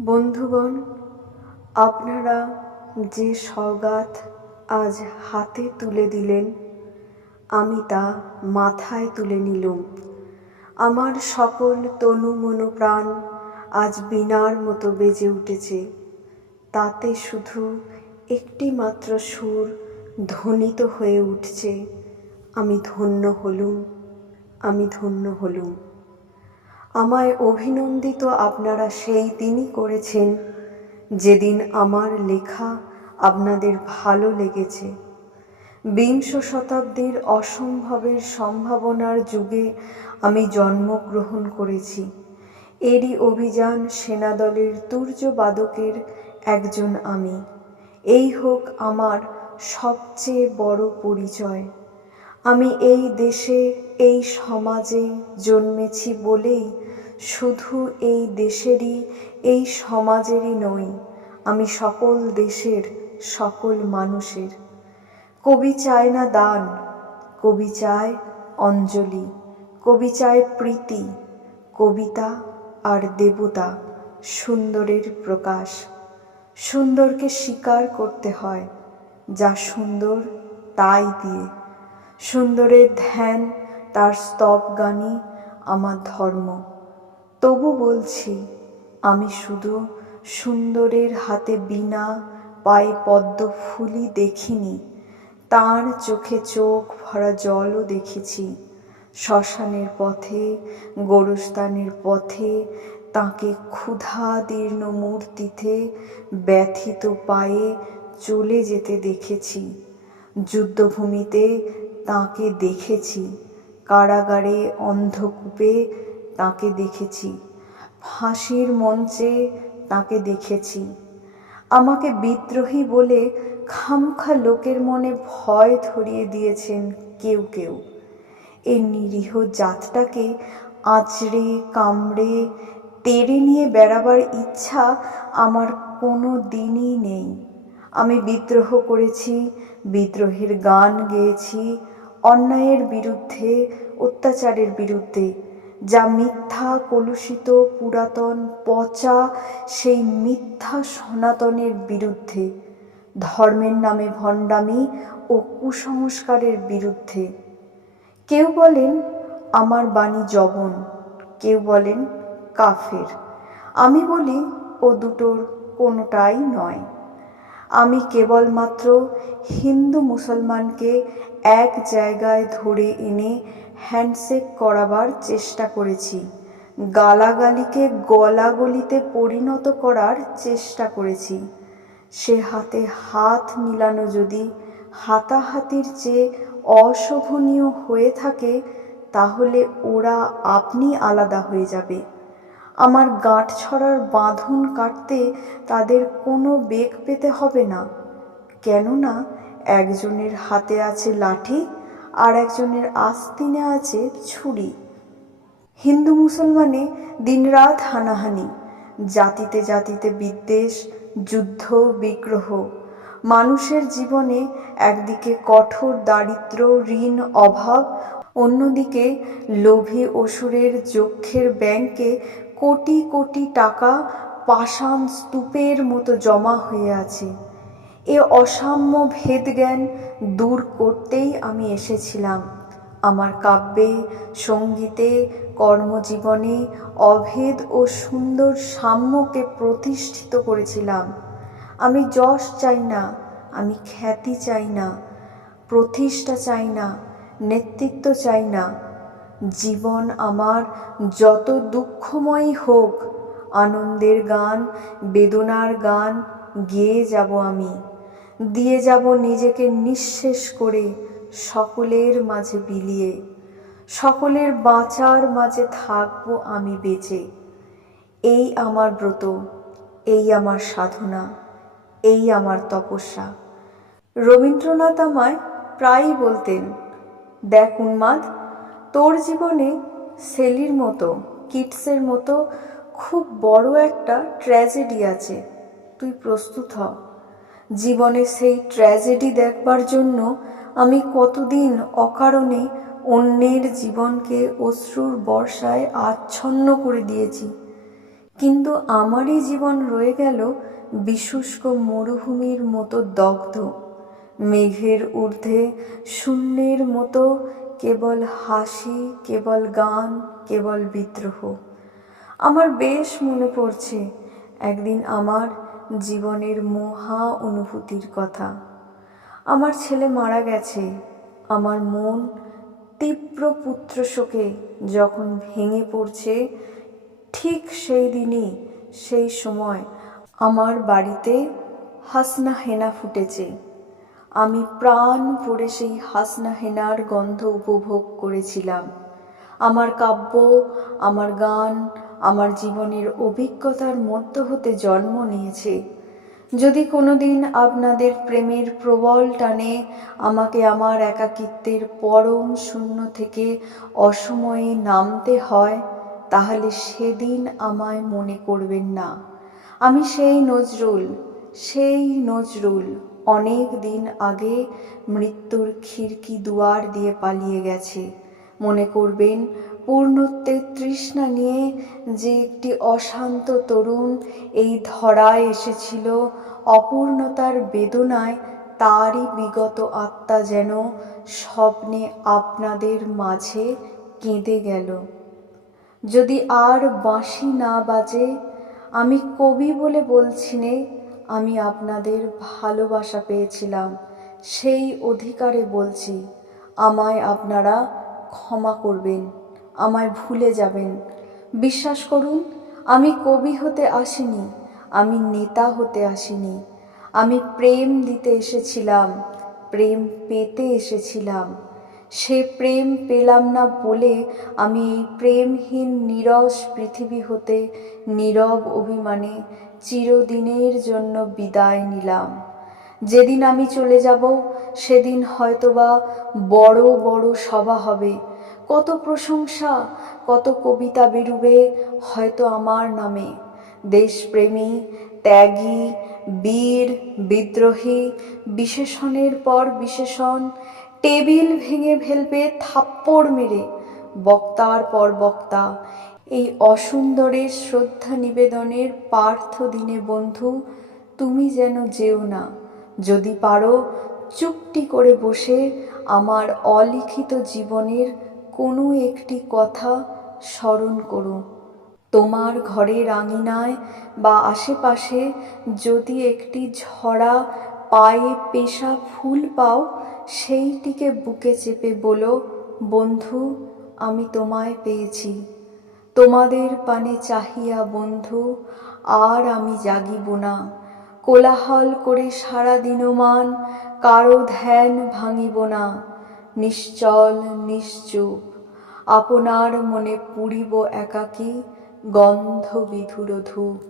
বন্ধুগণ, আপনারা যে সওগাত আজ হাতে তুলে দিলেন, আমি তা মাথায় তুলে নিলুম। আমার সকল তনু মন প্রাণ আজ বীণার মতো বেজে উঠেছে। তাতে শুধু একটি মাত্র সুর ধ্বনিত হয়ে উঠছে, আমি ধন্য হলুম, আমি ধন্য হলুম। আমায় অভিনন্দিত আপনারা সেই দিনই করেছেন যেদিন আমার লেখা আপনাদের ভালো লেগেছে। বিংশ শতাব্দীর অসম্ভবের সম্ভাবনার যুগে আমি জন্মগ্রহণ করেছি। এরই অভিযান সেনাদলের তুর্যবাদকের একজন আমি। এই হোক আমার সবচেয়ে বড় পরিচয়। আমি এই দেশে, এই সমাজে জন্মেছি বলেই শুধু এই দেশেরই, এই সমাজেরই নই, আমি সকল দেশের, সকল মানুষের। কবি চায় না দান, কবি চায় অঞ্জলি, কবি চায় প্রীতি, কবিতা আর দেবতা, সুন্দরের প্রকাশ। সুন্দরকে স্বীকার করতে হয়, যা সুন্দর তাই দিয়ে। সুন্দরের ধ্যান, তার স্তব গানই আমার ধর্ম। তবু বলছি, আমি শুধু সুন্দরের হাতে বীণা, পায়ে পদ্ম ফুলই দেখিনি, তাঁর চোখে চোখ ভরা জলও দেখেছি। শ্মশানের পথে, গোরস্থানের পথে তাঁকে ক্ষুধাদীর্ণ মূর্তিতে ব্যথিত পায়ে চলে যেতে দেখেছি। যুদ্ধভূমিতে তাঁকে দেখেছি, কারাগারে অন্ধকূপে তাঁকে দেখেছি, ফাঁসির মঞ্চে তাঁকে দেখেছি। আমাকে বিদ্রোহী বলে খামখা লোকের মনে ভয় ধরিয়ে দিয়েছেন কেউ কেউ। এই নিরীহ জাতটাকে আঁচড়ে কামড়ে তেড়ে নিয়ে বেড়াবার ইচ্ছা আমার কোনো দিনই নেই। আমি বিদ্রোহ করেছি, বিদ্রোহের গান গেয়েছি, অন্যায়ের বিরুদ্ধে, অত্যাচারের বিরুদ্ধে, যা মিথ্যা কলুষিত পুরাতন পচা সেই মিথ্যা সনাতনের বিরুদ্ধে, ধর্মের নামে ভণ্ডামি ও কুসংস্কারের বিরুদ্ধে। কেউ বলেন আমার বাণী জবন, কেউ বলেন কাফের। আমি বলি ও দুটোর কোনোটাই নয়। আমি কেবলমাত্র হিন্দু মুসলমানকে এক জায়গায় ধরে এনে হ্যান্ডশেক করাবার চেষ্টা করেছি, গালাগালিকে গলাগলিতে পরিণত করার চেষ্টা করেছি। সে হাতে হাত মিলানো যদি হাতাহাতির চেয়ে অশোভনীয় হয়ে থাকে, তাহলে ওরা আপনি আলাদা হয়ে যাবে। আমার গাঁটছড়ার বাঁধন কাটতে তাদের কোনো বেগ পেতে হবে না, কেননা একজনের হাতে আছে লাঠি আর একজনের আস্তিনে আছে ছুরি। হিন্দু মুসলমানে দিনরাত হানাহানি, জাতিতে জাতিতে বিদ্বেষ, যুদ্ধ বিগ্রহ। মানুষের জীবনে একদিকে কঠোর দারিদ্র্য, ঋণ, অভাব, অন্যদিকে লোভী অসুরের যক্ষের ব্যাংকে কোটি কোটি টাকা পাষাণ স্তূপের মতো জমা হয়ে আছে। এ অসাম্য ভেদজ্ঞান দূর করতেই আমি এসেছিলাম। আমার কাব্যে, সঙ্গীতে, কর্মজীবনে অভেদ ও সুন্দর সাম্যকে প্রতিষ্ঠিত করেছিলাম। আমি যশ চাই না, আমি খ্যাতি চাই না, প্রতিষ্ঠা চাই না, নেতৃত্ব চাই না। জীবন আমার যত দুঃখময়ই হোক, আনন্দের গান, বেদনার গান গেয়ে যাব আমি, দিয়ে যাব নিজেকে নিঃশেষ করে, সকলের মাঝে বিলিয়ে। সকলের বাঁচার মাঝে থাকবো আমি বেঁচে। এই আমার ব্রত, এই আমার সাধনা, এই আমার তপস্যা। রবীন্দ্রনাথ আমায় প্রায়ই বলতেন, দেখ উন্মাদ, তোর জীবনে শেলির মতো, কিটসের মতো খুব বড় একটা ট্র্যাজেডি আছে, তুই প্রস্তুত হ। জীবনে সেই ট্র্যাজেডি দেখবার জন্য আমি কতদিন অকারণে অন্যের জীবনকে অশ্রুর বর্ষায় আচ্ছন্ন করে দিয়েছি, কিন্তু আমারই জীবন রয়ে গেল বিশুষ্ক মরুভূমির মতো দগ্ধ, মেঘের ঊর্ধ্বে শূন্যের মতো, কেবল হাসি, কেবল গান, কেবল বিদ্রোহ। আমার বেশ মনে পড়ছে একদিন আমার জীবনের মহা অনুভূতির কথা। আমার ছেলে মারা গেছে। আমার মন তীব্র পুত্রশোকে যখন ভেঙে পড়ছে, ঠিক সেই দিনই, সেই সময় আমার বাড়িতে হাসনা হেনা ফুটেছে। আমি প্রাণ ভরে সেই হাসনা হেনার গন্ধ উপভোগ করেছিলাম। আমার কাব্য, আমার গান, আমার জীবনের অভিজ্ঞতার মধ্য হতে জন্ম নিয়েছে। যদি কোনোদিন আপনাদের প্রেমের প্রবল টানে আমাকে আমার একাকিত্বের পরম শূন্য থেকে অসময়ে নামতে হয়, তাহলে সেদিন আমায় মনে করবেন না। আমি সেই নজরুল অনেক দিন আগে মৃত্যুর খিড়কি দুয়ার দিয়ে পালিয়ে গেছে। মনে করবেন পূর্ণত্বের তৃষ্ণা নিয়ে যে একটি অশান্ত তরুণ এই ধরায় এসেছিল, অপূর্ণতার বেদনায় তারই বিগত আত্মা যেন স্বপ্নে আপনাদের মাঝে কেঁদে গেল। যদি আর বাঁশি না বাজে, আমি কবি বলে বলছি নে, আমি আপনাদের ভালোবাসা পেয়েছিলাম, সেই অধিকারে বলছি। আমায় আপনারা ক্ষমা করবেন, আমায় ভুলে যাবেন। বিশ্বাস করুন, আমি কবি হতে আসিনি, আমি নেতা হতে আসিনি। আমি প্রেম দিতে এসেছিলাম, প্রেম পেতে এসেছিলাম। সে প্রেম পেলাম না বলে আমি এই প্রেমহীন নীরস পৃথিবী হতে নীরব অভিমানে চিরদিনের জন্য বিদায় নিলাম। যেদিন আমি চলে যাব, সেদিন হয়তোবা বড় বড় সভা হবে, কত প্রশংসা, কত কবিতা বেরুবে হয়তো আমার নামে। দেশপ্রেমী, ত্যাগী, বীর, বিদ্রোহী, বিশেষণের পর বিশেষণ, টেবিল ভেঙে ফেলবে থাপ্পড় মেরে বক্তার পর বক্তা। এই অসুন্দরের শ্রদ্ধা নিবেদনের পার্থ দিনে বন্ধু, তুমি যেন যেও না। যদি পারো চুপটি করে বসে আমার অলিখিত জীবনের কোনো একটি কথা স্মরণ করো। তোমার ঘরের আঙিনায় বা আশেপাশে যদি একটি ঝরা পায়ে পেশা ফুল পাও, সেইটিকে বুকে চেপে বলো, বন্ধু, আমি তোমায় পেয়েছি। তোমাদের পানে চাহিয়া বন্ধু, আর আমি জাগিব না। কোলাহল করে সারা দিনমান কারো ধ্যান ভাঙিব না। নিশ্চল নিশ্চুপ আপনার মনে পুড়িব একাকী গন্ধ বিধুর ধূপ।